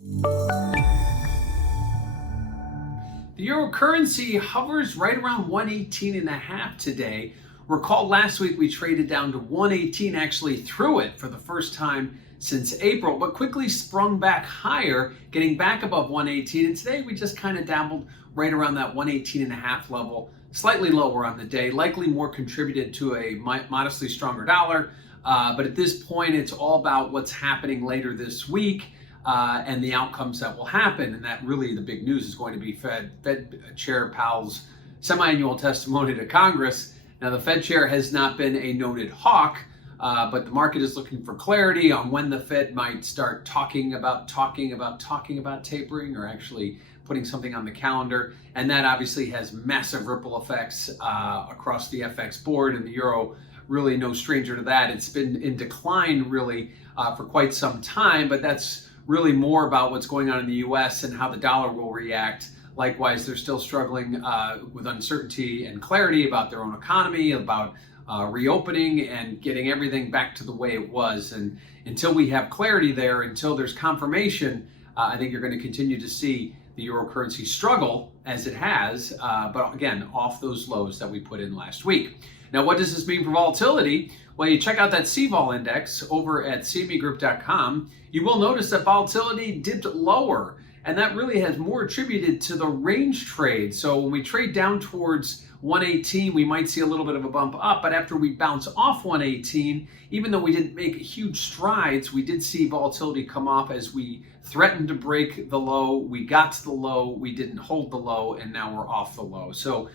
The euro currency hovers right around 118.5 today. Recall last week we traded down to 118, actually through it for the first time since April, but quickly sprung back higher, getting back above 118. And today we just kind of dabbled right around that 118.5 level, slightly lower on the day, likely more contributed to a modestly stronger dollar. But at this point, it's all about what's happening later this week. And the outcomes that will happen. And that really the big news is going to be Fed Chair Powell's semi-annual testimony to Congress. Now, the Fed chair has not been a noted hawk, but the market is looking for clarity on when the Fed might start talking about tapering, or actually putting something on the calendar. And that obviously has massive ripple effects across the FX board, and the euro really no stranger to that. It's been in decline really for quite some time, but that's really more about what's going on in the US and how the dollar will react. Likewise, they're still struggling with uncertainty and clarity about their own economy, about reopening and getting everything back to the way it was. And until we have clarity there, until there's confirmation, I think you're going to continue to see the euro currency struggle as it has, but again, off those lows that we put in last week. Now, what does this mean for volatility? Well, you check out that CVOL index over at cmegroup.com. You will notice that volatility dipped lower, and that really has more attributed to the range trade. So when we trade down towards 118, we might see a little bit of a bump up, but after we bounce off 118, even though we didn't make huge strides, we did see volatility come off as we threatened to break the low. We got to the low, we didn't hold the low, and now we're off the low. So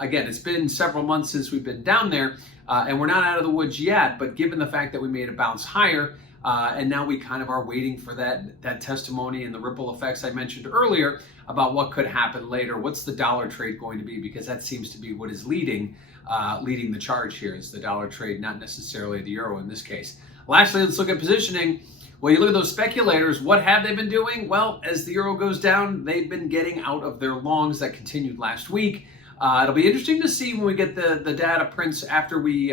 again, it's been several months since we've been down there, and we're not out of the woods yet, but given the fact that we made a bounce higher, and now we kind of are waiting for that testimony and the ripple effects I mentioned earlier about what could happen later. What's the dollar trade going to be? Because that seems to be what is leading the charge here, is the dollar trade, not necessarily the euro in this case. Lastly, let's look at positioning. Well, you look at those speculators, what have they been doing? Well, as the euro goes down, they've been getting out of their longs that continued last week. It'll be interesting to see when we get the data prints after we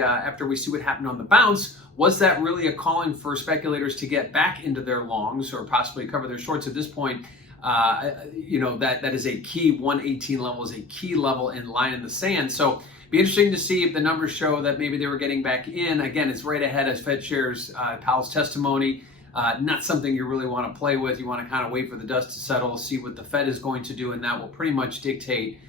see what happened on the bounce. Was that really a calling for speculators to get back into their longs or possibly cover their shorts at this point? That is a key 118 level, is a key level in line in the sand. So be interesting to see if the numbers show that maybe they were getting back in. Again, it's right ahead as Fed Chair's Powell's testimony. Not something you really want to play with. You want to kind of wait for the dust to settle, see what the Fed is going to do, and that will pretty much dictate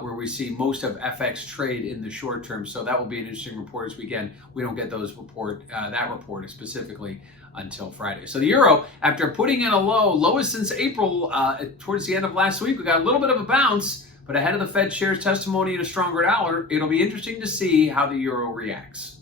where we see most of FX trade in the short term. So that will be an interesting report as we don't get those that report specifically until Friday. So the euro, after putting in a lowest since April, towards the end of last week, we got a little bit of a bounce, but ahead of the Fed chair's testimony and a stronger dollar, it'll be interesting to see how the euro reacts.